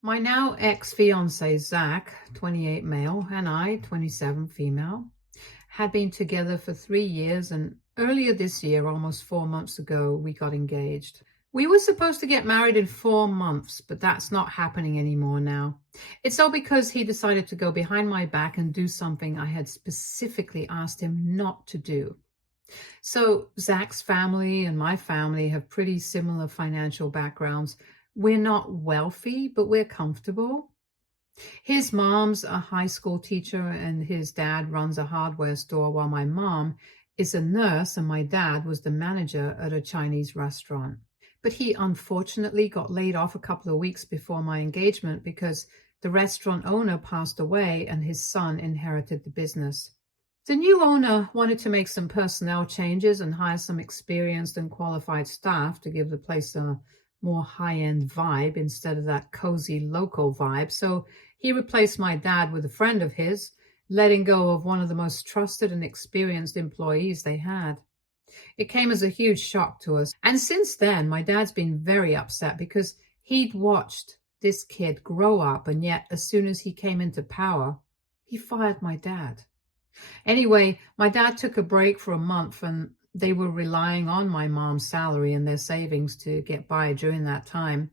My now ex-fiancé, Zach, 28 male, and I, 27 female, had been together for 3 years, and earlier this year, almost 4 months ago, we got engaged. We were supposed to get married in 4 months, but that's not happening anymore now. It's all because he decided to go behind my back and do something I had specifically asked him not to do. So Zach's family and my family have pretty similar financial backgrounds. We're not wealthy, but we're comfortable. His mom's a high school teacher and his dad runs a hardware store, while my mom is a nurse and my dad was the manager at a Chinese restaurant. But he unfortunately got laid off a couple of weeks before my engagement because the restaurant owner passed away and his son inherited the business. The new owner wanted to make some personnel changes and hire some experienced and qualified staff to give the place a more high-end vibe instead of that cozy local vibe. So he replaced my dad with a friend of his, letting go of one of the most trusted and experienced employees they had. It came as a huge shock to us. And since then, my dad's been very upset because he'd watched this kid grow up, and yet as soon as he came into power, he fired my dad. Anyway, my dad took a break for a month and they were relying on my mom's salary and their savings to get by during that time.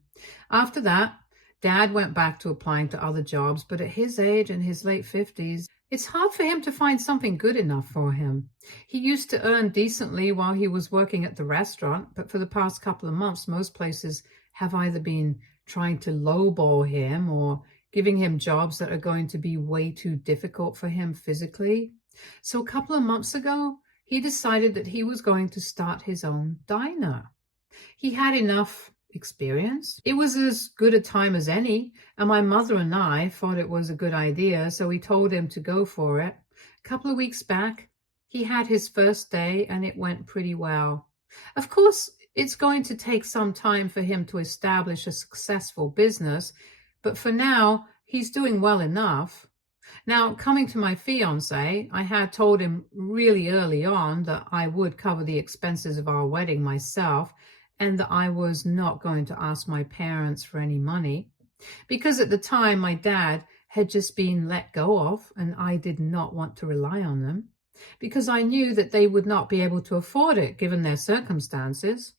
After that, Dad went back to applying to other jobs, but at his age, in his late 50s, it's hard for him to find something good enough for him. He used to earn decently while he was working at the restaurant, but for the past couple of months, most places have either been trying to lowball him or giving him jobs that are going to be way too difficult for him physically. So a couple of months ago, he decided that he was going to start his own diner. He had enough experience. It was as good a time as any, and my mother and I thought it was a good idea, so we told him to go for it. A couple of weeks back, he had his first day, and it went pretty well. Of course, it's going to take some time for him to establish a successful business, but for now, he's doing well enough. Now, coming to my fiancé, I had told him really early on that I would cover the expenses of our wedding myself and that I was not going to ask my parents for any money, because at the time my dad had just been let go of and I did not want to rely on them, because I knew that they would not be able to afford it given their circumstances.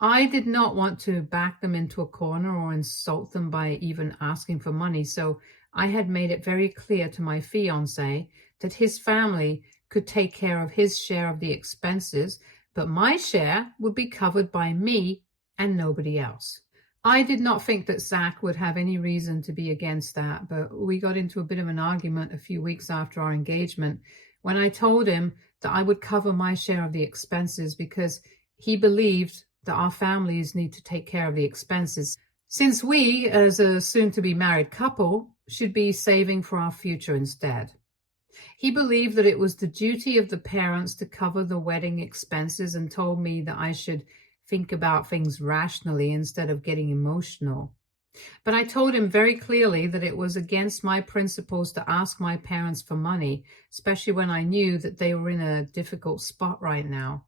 I did not want to back them into a corner or insult them by even asking for money, so I had made it very clear to my fiancé that his family could take care of his share of the expenses, but my share would be covered by me and nobody else. I did not think that Zach would have any reason to be against that, but we got into a bit of an argument a few weeks after our engagement when I told him that I would cover my share of the expenses because he believed that our families need to take care of the expenses, since we, as a soon-to-be married couple, should be saving for our future instead. He believed that it was the duty of the parents to cover the wedding expenses and told me that I should think about things rationally instead of getting emotional. But I told him very clearly that it was against my principles to ask my parents for money, especially when I knew that they were in a difficult spot right now.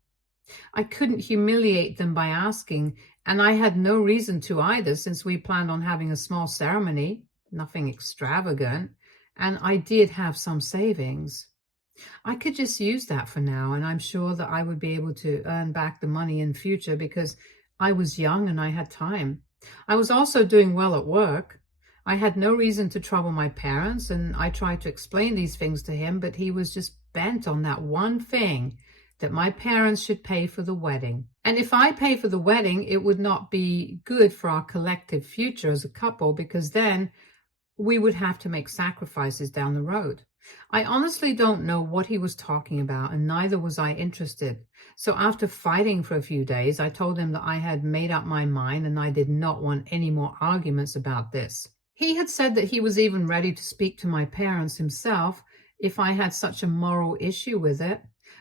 I couldn't humiliate them by asking, and I had no reason to either, since we planned on having a small ceremony, nothing extravagant, and I did have some savings. I could just use that for now, and I'm sure that I would be able to earn back the money in future because I was young and I had time. I was also doing well at work. I had no reason to trouble my parents, and I tried to explain these things to him, but he was just bent on that one thing, that my parents should pay for the wedding. And if I pay for the wedding, it would not be good for our collective future as a couple, because then we would have to make sacrifices down the road. I honestly don't know what he was talking about, and neither was I interested. So after fighting for a few days, I told him that I had made up my mind and I did not want any more arguments about this. He had said that he was even ready to speak to my parents himself if I had such a moral issue with it.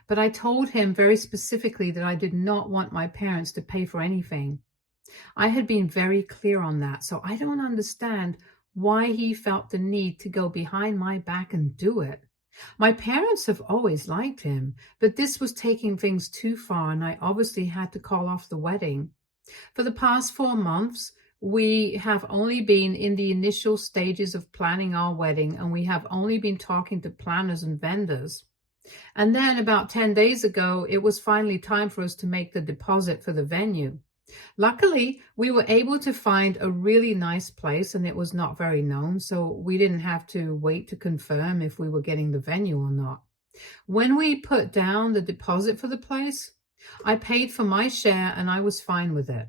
But I told him very specifically that I did not want my parents to pay for anything. I had been very clear on that, so I don't understand why he felt the need to go behind my back and do it. My parents have always liked him, but this was taking things too far, and I obviously had to call off the wedding. For the past 4 months, We have only been in the initial stages of planning our wedding, and we have only been talking to planners and vendors. And then about 10 days ago, it was finally time for us to make the deposit for the venue. Luckily, we were able to find a really nice place, and it was not very known, so we didn't have to wait to confirm if we were getting the venue or not. When we put down the deposit for the place, I paid for my share and I was fine with it.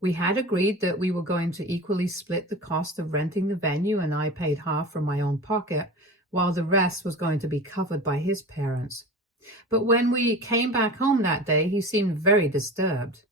We had agreed that we were going to equally split the cost of renting the venue, and I paid half from my own pocket, while the rest was going to be covered by his parents. But when we came back home that day, he seemed very disturbed.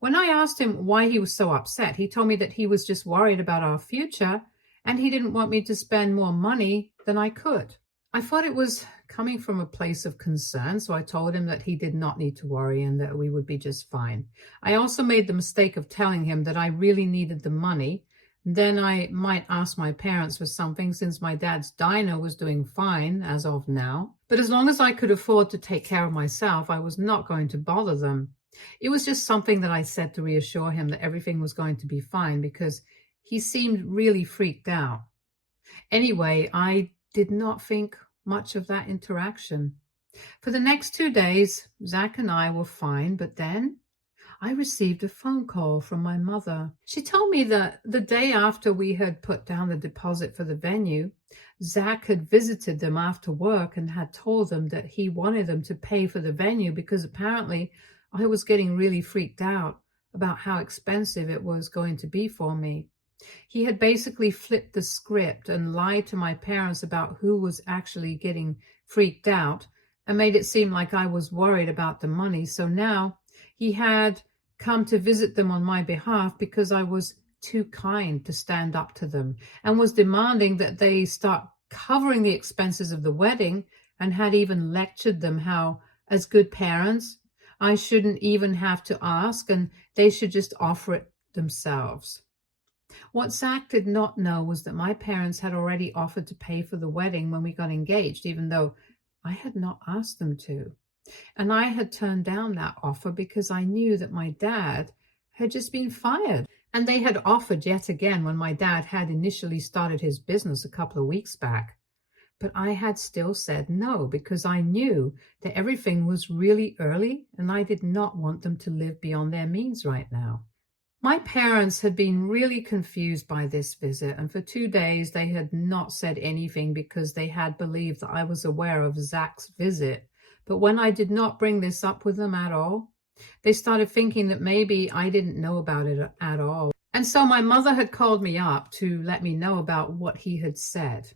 When I asked him why he was so upset, he told me that he was just worried about our future and he didn't want me to spend more money than I could. I thought it was coming from a place of concern, so I told him that he did not need to worry and that we would be just fine. I also made the mistake of telling him that I really needed the money. Then I might ask my parents for something, since my dad's diner was doing fine as of now. But as long as I could afford to take care of myself, I was not going to bother them. It was just something that I said to reassure him that everything was going to be fine, because he seemed really freaked out. Anyway, I did not think much of that interaction. For the next 2 days, Zach and I were fine, but then I received a phone call from my mother. She told me that the day after we had put down the deposit for the venue, Zach had visited them after work and had told them that he wanted them to pay for the venue because apparently I was getting really freaked out about how expensive it was going to be for me. He had basically flipped the script and lied to my parents about who was actually getting freaked out and made it seem like I was worried about the money. So now he had come to visit them on my behalf because I was too kind to stand up to them, and was demanding that they start covering the expenses of the wedding, and had even lectured them how, as good parents, I shouldn't even have to ask and they should just offer it themselves. What Zach did not know was that my parents had already offered to pay for the wedding when we got engaged, even though I had not asked them to. And I had turned down that offer because I knew that my dad had just been fired. And they had offered yet again when my dad had initially started his business a couple of weeks back. But I had still said no because I knew that everything was really early and I did not want them to live beyond their means right now. My parents had been really confused by this visit, and for 2 days they had not said anything because they had believed that I was aware of Zach's visit. But when I did not bring this up with them at all, they started thinking that maybe I didn't know about it at all. And so my mother had called me up to let me know about what he had said.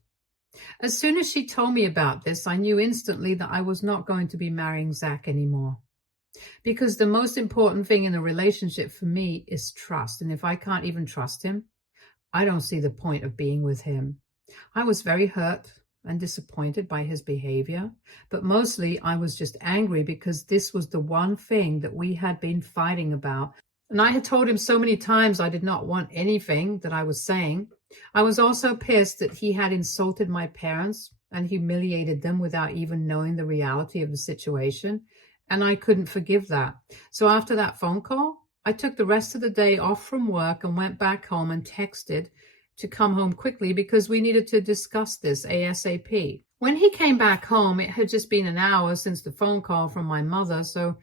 As soon as she told me about this, I knew instantly that I was not going to be marrying Zach anymore. Because the most important thing in a relationship for me is trust. And if I can't even trust him, I don't see the point of being with him. I was very hurt and disappointed by his behavior, but mostly I was just angry because this was the one thing that we had been fighting about. And I had told him so many times I did not want anything that I was saying. I was also pissed that he had insulted my parents and humiliated them without even knowing the reality of the situation. And I couldn't forgive that. So after that phone call, I took the rest of the day off from work and went back home and texted to come home quickly because we needed to discuss this ASAP. When he came back home, it had just been an hour since the phone call from my mother, so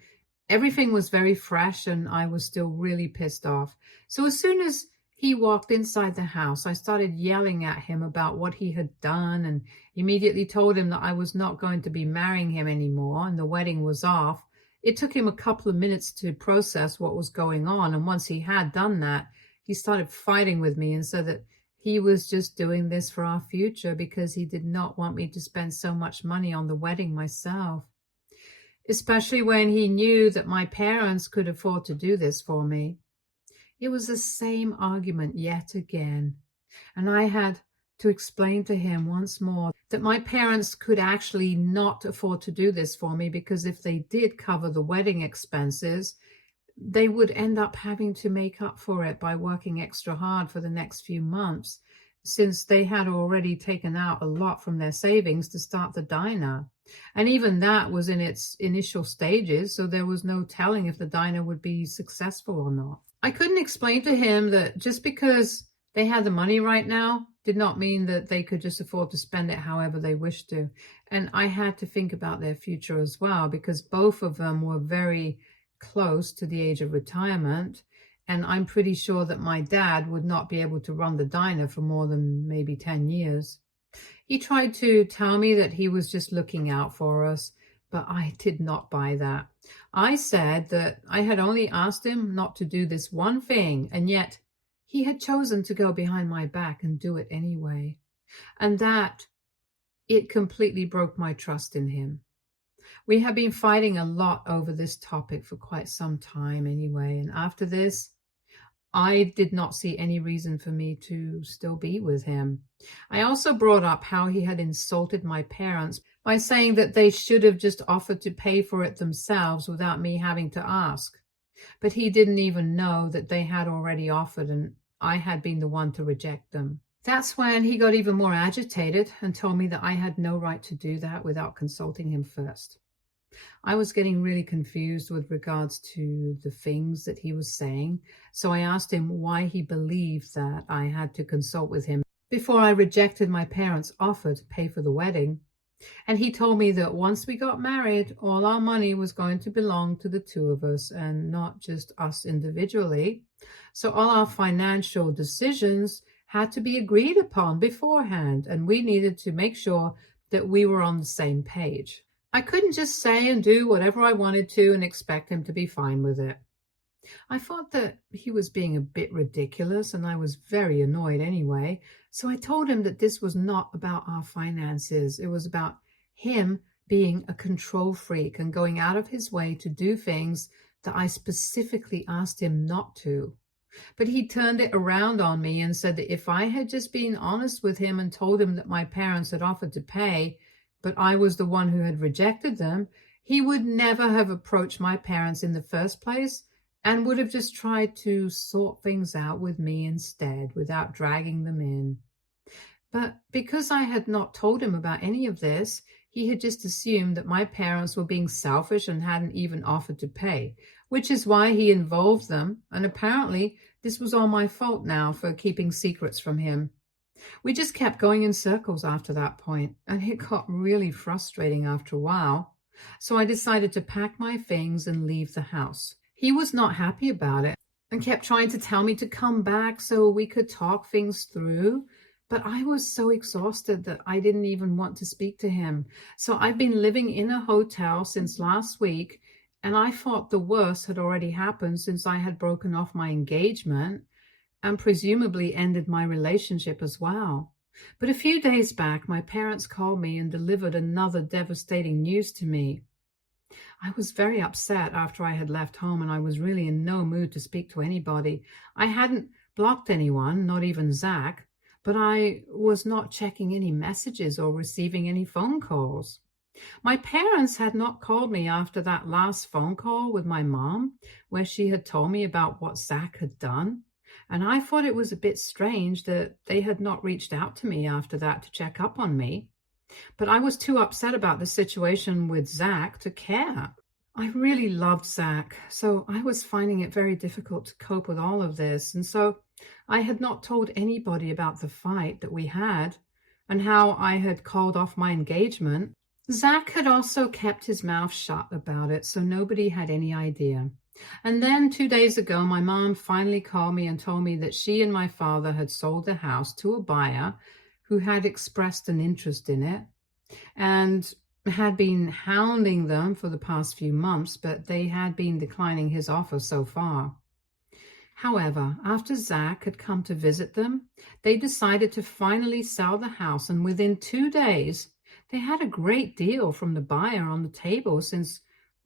everything was very fresh and I was still really pissed off. So as soon as he walked inside the house, I started yelling at him about what he had done and immediately told him that I was not going to be marrying him anymore and the wedding was off. It took him a couple of minutes to process what was going on, and once he had done that, he started fighting with me and said that he was just doing this for our future because he did not want me to spend so much money on the wedding myself, especially when he knew that my parents could afford to do this for me. It was the same argument yet again, and I had to explain to him once more that my parents could actually not afford to do this for me because if they did cover the wedding expenses, they would end up having to make up for it by working extra hard for the next few months, since they had already taken out a lot from their savings to start the diner. And even that was in its initial stages, so there was no telling if the diner would be successful or not. I couldn't explain to him that just because they had the money right now did not mean that they could just afford to spend it however they wished to. And I had to think about their future as well, because both of them were very close to the age of retirement. And I'm pretty sure that my dad would not be able to run the diner for more than maybe 10 years. He tried to tell me that he was just looking out for us, but I did not buy that. I said that I had only asked him not to do this one thing, and yet he had chosen to go behind my back and do it anyway. And that it completely broke my trust in him. We have been fighting a lot over this topic for quite some time anyway, and after this, I did not see any reason for me to still be with him. I also brought up how he had insulted my parents by saying that they should have just offered to pay for it themselves without me having to ask. But he didn't even know that they had already offered and I had been the one to reject them. That's when he got even more agitated and told me that I had no right to do that without consulting him first. I was getting really confused with regards to the things that he was saying, so I asked him why he believed that I had to consult with him before I rejected my parents' offer to pay for the wedding. And he told me that once we got married, all our money was going to belong to the two of us and not just us individually. So all our financial decisions had to be agreed upon beforehand, and we needed to make sure that we were on the same page. I couldn't just say and do whatever I wanted to and expect him to be fine with it. I thought that he was being a bit ridiculous, and I was very annoyed anyway. So I told him that this was not about our finances. It was about him being a control freak and going out of his way to do things that I specifically asked him not to. But he turned it around on me and said that if I had just been honest with him and told him that my parents had offered to pay, but I was the one who had rejected them, he would never have approached my parents in the first place and would have just tried to sort things out with me instead without dragging them in. But because I had not told him about any of this, he had just assumed that my parents were being selfish and hadn't even offered to pay, which is why he involved them, and apparently this was all my fault now for keeping secrets from him. We just kept going in circles after that point, and it got really frustrating after a while. So I decided to pack my things and leave the house. He was not happy about it and kept trying to tell me to come back so we could talk things through. But I was so exhausted that I didn't even want to speak to him. So I've been living in a hotel since last week, and I thought the worst had already happened since I had broken off my engagement and presumably ended my relationship as well. But a few days back, my parents called me and delivered another devastating news to me. I was very upset after I had left home, and I was really in no mood to speak to anybody. I hadn't blocked anyone, not even Zach, but I was not checking any messages or receiving any phone calls. My parents had not called me after that last phone call with my mom, where she had told me about what Zach had done. And I thought it was a bit strange that they had not reached out to me after that to check up on me. But I was too upset about the situation with Zach to care. I really loved Zach, so I was finding it very difficult to cope with all of this. And so I had not told anybody about the fight that we had and how I had called off my engagement. Zach had also kept his mouth shut about it, so nobody had any idea. And then 2 days ago, my mom finally called me and told me that she and my father had sold the house to a buyer who had expressed an interest in it and had been hounding them for the past few months, but they had been declining his offer so far. However, after Zach had come to visit them, they decided to finally sell the house, and within 2 days, they had a great deal from the buyer on the table since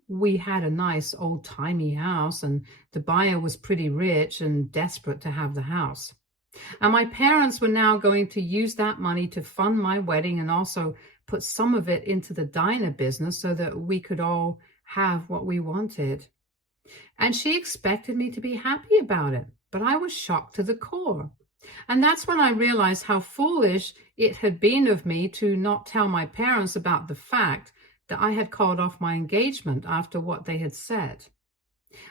we had a nice old-timey house and the buyer was pretty rich and desperate to have the house. And my parents were now going to use that money to fund my wedding and also put some of it into the diner business so that we could all have what we wanted. And she expected me to be happy about it, but I was shocked to the core. And that's when I realized how foolish it had been of me to not tell my parents about the fact that I had called off my engagement after what they had said.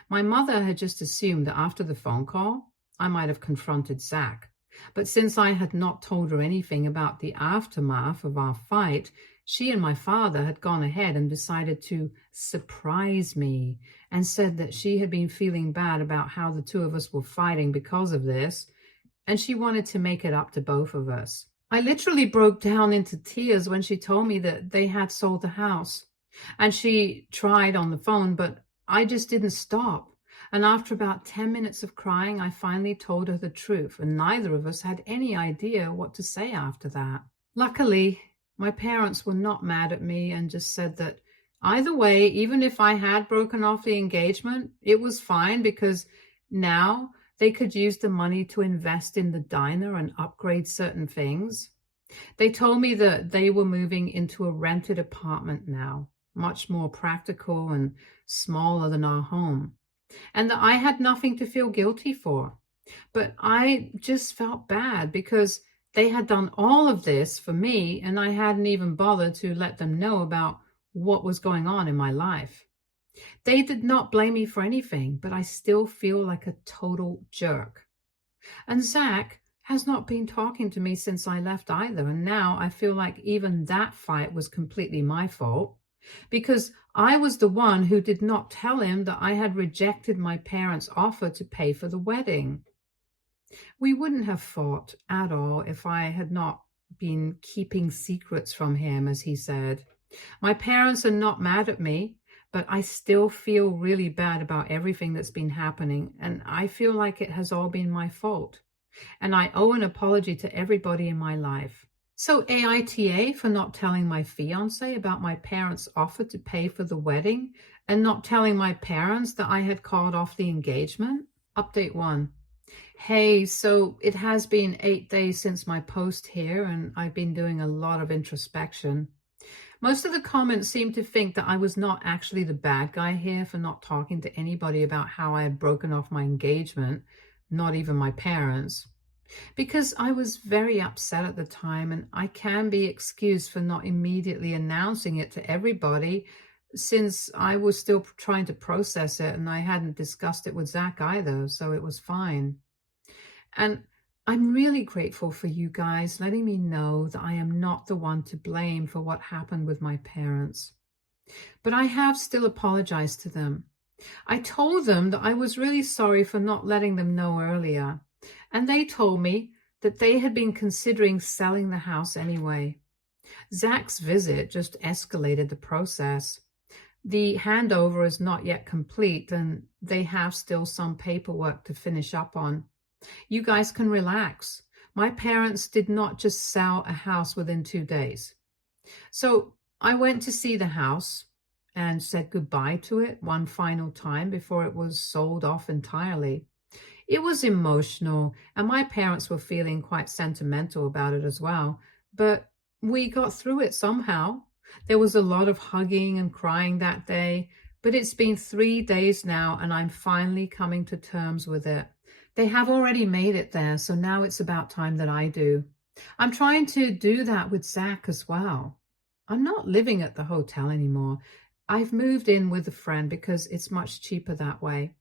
My mother had just assumed that after the phone call, I might have confronted Zach. But since I had not told her anything about the aftermath of our fight, she and my father had gone ahead and decided to surprise me and said that she had been feeling bad about how the two of us were fighting because of this, and she wanted to make it up to both of us. I literally broke down into tears when she told me that they had sold the house. And she tried on the phone, but I just didn't stop. And after about 10 minutes of crying, I finally told her the truth, and neither of us had any idea what to say after that. Luckily, my parents were not mad at me and just said that either way, even if I had broken off the engagement, it was fine because now they could use the money to invest in the diner and upgrade certain things. They told me that they were moving into a rented apartment now, much more practical and smaller than our home, and that I had nothing to feel guilty for. But I just felt bad because they had done all of this for me, and I hadn't even bothered to let them know about what was going on in my life. They did not blame me for anything, but I still feel like a total jerk. And Zach has not been talking to me since I left either, and now I feel like even that fight was completely my fault, because I was the one who did not tell him that I had rejected my parents' offer to pay for the wedding. We wouldn't have fought at all if I had not been keeping secrets from him, as he said. My parents are not mad at me, but I still feel really bad about everything that's been happening, and I feel like it has all been my fault. And I owe an apology to everybody in my life. So AITA for not telling my fiancé about my parents' offer to pay for the wedding and not telling my parents that I had called off the engagement. Update 1. Hey, so it has been 8 days since my post here, and I've been doing a lot of introspection. Most of the comments seem to think that I was not actually the bad guy here for not talking to anybody about how I had broken off my engagement, not even my parents, because I was very upset at the time, and I can be excused for not immediately announcing it to everybody since I was still trying to process it, and I hadn't discussed it with Zach either, so it was fine. And I'm really grateful for you guys letting me know that I am not the one to blame for what happened with my parents. But I have still apologized to them. I told them that I was really sorry for not letting them know earlier, and they told me that they had been considering selling the house anyway. Zach's visit just escalated the process. The handover is not yet complete, and they have still some paperwork to finish up on. You guys can relax. My parents did not just sell a house within 2 days. So I went to see the house and said goodbye to it one final time before it was sold off entirely. It was emotional, and my parents were feeling quite sentimental about it as well, but we got through it somehow. There was a lot of hugging and crying that day, but it's been 3 days now, and I'm finally coming to terms with it. They have already made it there, so now it's about time that I do. I'm trying to do that with Zach as well. I'm not living at the hotel anymore. I've moved in with a friend because it's much cheaper that way.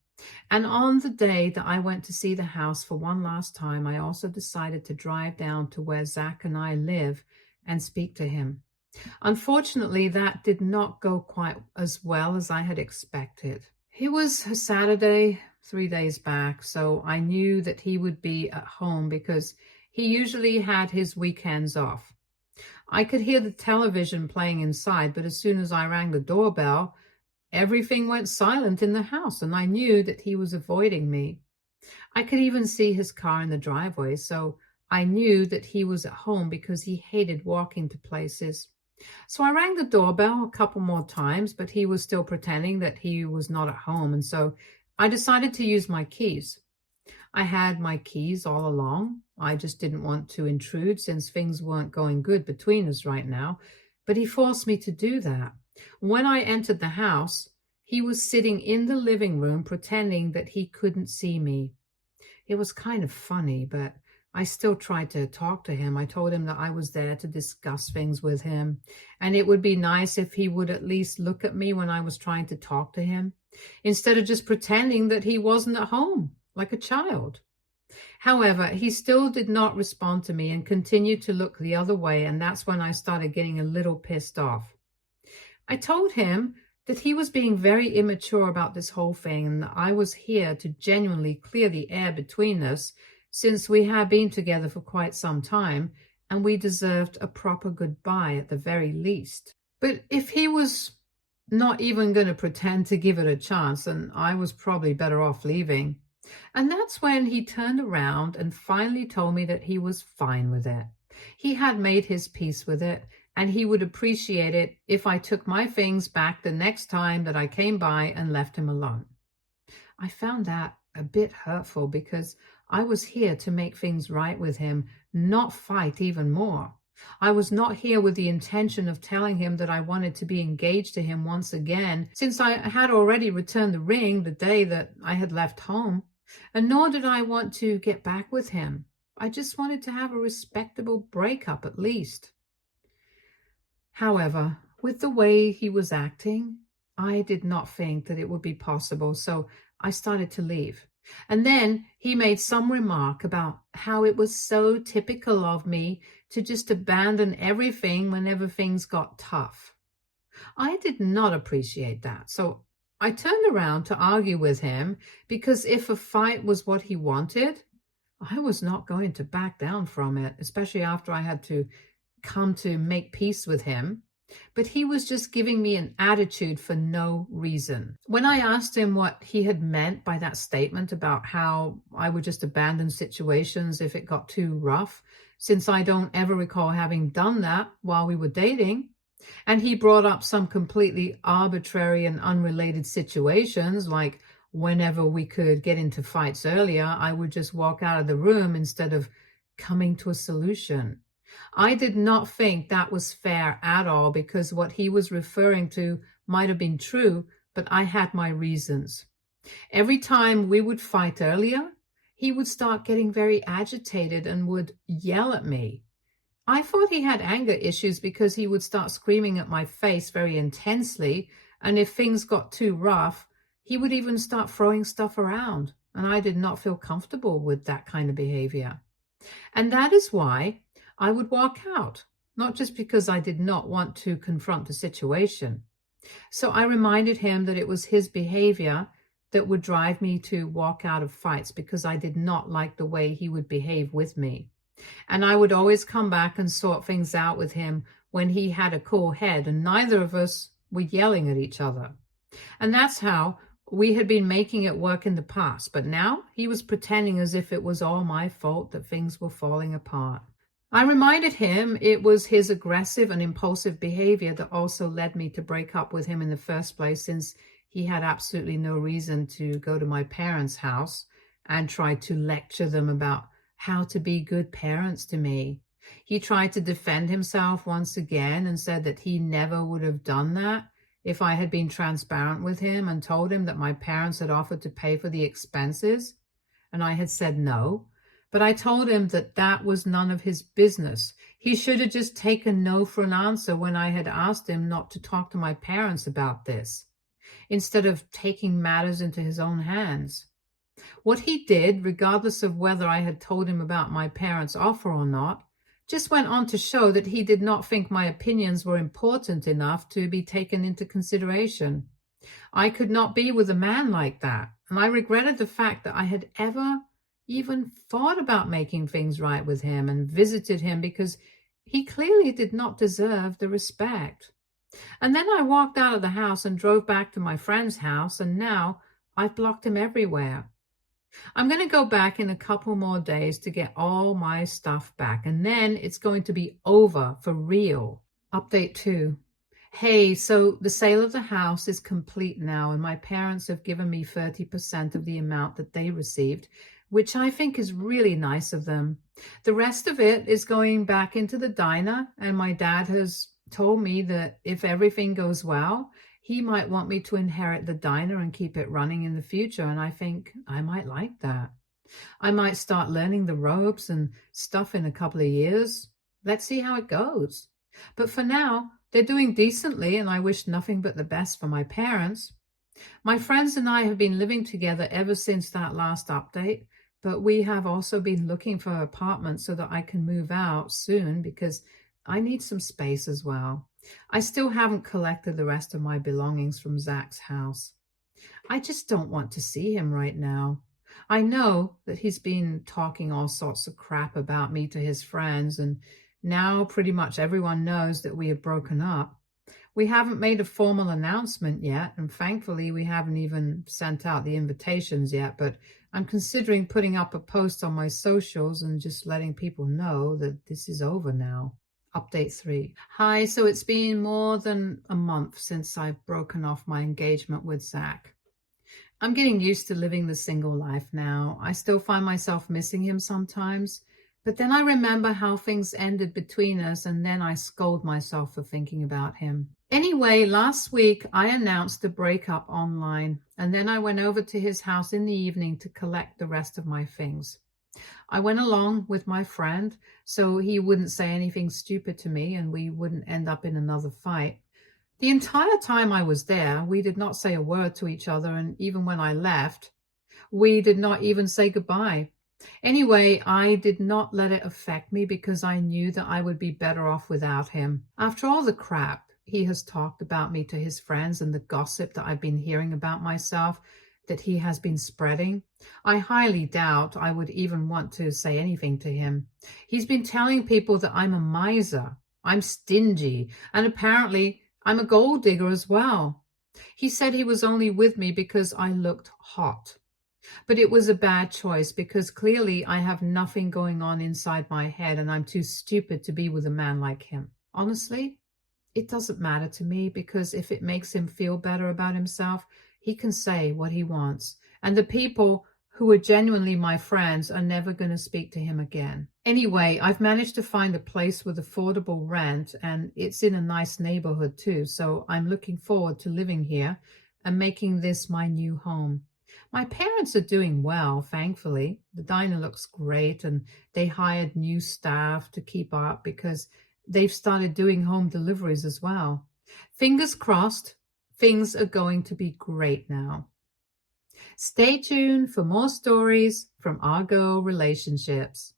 And on the day that I went to see the house for one last time, I also decided to drive down to where Zach and I live and speak to him. Unfortunately, that did not go quite as well as I had expected. It was a Saturday, 3 days back, so I knew that he would be at home because he usually had his weekends off. I could hear the television playing inside, but as soon as I rang the doorbell, everything went silent in the house, and I knew that he was avoiding me. I could even see his car in the driveway, so I knew that he was at home because he hated walking to places. So I rang the doorbell a couple more times, but he was still pretending that he was not at home, and so I decided to use my keys. I had my keys all along. I just didn't want to intrude since things weren't going good between us right now, but he forced me to do that. When I entered the house, he was sitting in the living room pretending that he couldn't see me. It was kind of funny, but I still tried to talk to him. I told him that I was there to discuss things with him, and it would be nice if he would at least look at me when I was trying to talk to him. instead of just pretending that he wasn't at home like a child. However, he still did not respond to me and continued to look the other way, and that's when I started getting a little pissed off. I told him that he was being very immature about this whole thing and that I was here to genuinely clear the air between us since we had been together for quite some time and we deserved a proper goodbye at the very least. But if he was not even going to pretend to give it a chance, then I was probably better off leaving. And that's when he turned around and finally told me that he was fine with it. He had made his peace with it, and he would appreciate it if I took my things back the next time that I came by and left him alone. I found that a bit hurtful because I was here to make things right with him, not fight even more. I was not here with the intention of telling him that I wanted to be engaged to him once again, since I had already returned the ring the day that I had left home, and nor did I want to get back with him. I just wanted to have a respectable breakup at least. However, with the way he was acting, I did not think that it would be possible, so I started to leave. And then he made some remark about how it was so typical of me to just abandon everything whenever things got tough. I did not appreciate that, so I turned around to argue with him because if a fight was what he wanted, I was not going to back down from it, especially after I had to come to make peace with him. But he was just giving me an attitude for no reason. When I asked him what he had meant by that statement about how I would just abandon situations if it got too rough, since I don't ever recall having done that while we were dating, and he brought up some completely arbitrary and unrelated situations, like whenever we could get into fights earlier, I would just walk out of the room instead of coming to a solution. I did not think that was fair at all because what he was referring to might have been true, but I had my reasons. Every time we would fight earlier, he would start getting very agitated and would yell at me. I thought he had anger issues because he would start screaming at my face very intensely, and if things got too rough, he would even start throwing stuff around, and I did not feel comfortable with that kind of behavior. And that is why I would walk out, not just because I did not want to confront the situation. So I reminded him that it was his behavior that would drive me to walk out of fights because I did not like the way he would behave with me. And I would always come back and sort things out with him when he had a cool head and neither of us were yelling at each other. And that's how we had been making it work in the past, but now he was pretending as if it was all my fault that things were falling apart. I reminded him it was his aggressive and impulsive behavior that also led me to break up with him in the first place, since he had absolutely no reason to go to my parents' house and try to lecture them about how to be good parents to me. He tried to defend himself once again and said that he never would have done that if I had been transparent with him and told him that my parents had offered to pay for the expenses and I had said no. But I told him that that was none of his business. He should have just taken no for an answer when I had asked him not to talk to my parents about this, instead of taking matters into his own hands. What he did, regardless of whether I had told him about my parents' offer or not, just went on to show that he did not think my opinions were important enough to be taken into consideration. I could not be with a man like that, and I regretted the fact that I had ever even thought about making things right with him and visited him because he clearly did not deserve the respect. And then I walked out of the house and drove back to my friend's house, and now I've blocked him everywhere. I'm going to go back in a couple more days to get all my stuff back, and then it's going to be over for real. Update 2. Hey, so the sale of the house is complete now, and my parents have given me 30% of the amount that they received, which I think is really nice of them. The rest of it is going back into the diner, and my dad has told me that if everything goes well, he might want me to inherit the diner and keep it running in the future, and I think I might like that. I might start learning the ropes and stuff in a couple of years. Let's see how it goes. But for now, they're doing decently, and I wish nothing but the best for my parents. My friends and I have been living together ever since that last update, but we have also been looking for apartments so that I can move out soon because I need some space as well. I still haven't collected the rest of my belongings from Zach's house. I just don't want to see him right now. I know that he's been talking all sorts of crap about me to his friends, and now pretty much everyone knows that we have broken up. We haven't made a formal announcement yet, and thankfully we haven't even sent out the invitations yet, but I'm considering putting up a post on my socials and just letting people know that this is over now. Update 3. Hi, so it's been more than a month since I've broken off my engagement with Zach. I'm getting used to living the single life now. I still find myself missing him sometimes, but then I remember how things ended between us, and then I scold myself for thinking about him. Anyway, last week I announced the breakup online, and then I went over to his house in the evening to collect the rest of my things. I went along with my friend so he wouldn't say anything stupid to me and we wouldn't end up in another fight. The entire time I was there, we did not say a word to each other, and even when I left, we did not even say goodbye. Anyway, I did not let it affect me because I knew that I would be better off without him. After all the crap he has talked about me to his friends and the gossip that I've been hearing about myself that he has been spreading, I highly doubt I would even want to say anything to him. He's been telling people that I'm a miser, I'm stingy, and apparently I'm a gold digger as well. He said he was only with me because I looked hot. But it was a bad choice because clearly I have nothing going on inside my head and I'm too stupid to be with a man like him. Honestly, it doesn't matter to me because if it makes him feel better about himself, he can say what he wants. And the people who are genuinely my friends are never going to speak to him again. Anyway, I've managed to find a place with affordable rent, and it's in a nice neighborhood too, so I'm looking forward to living here and making this my new home. My parents are doing well, thankfully. The diner looks great, and they hired new staff to keep up because they've started doing home deliveries as well. Fingers crossed, things are going to be great now. Stay tuned for more stories from our girl relationships.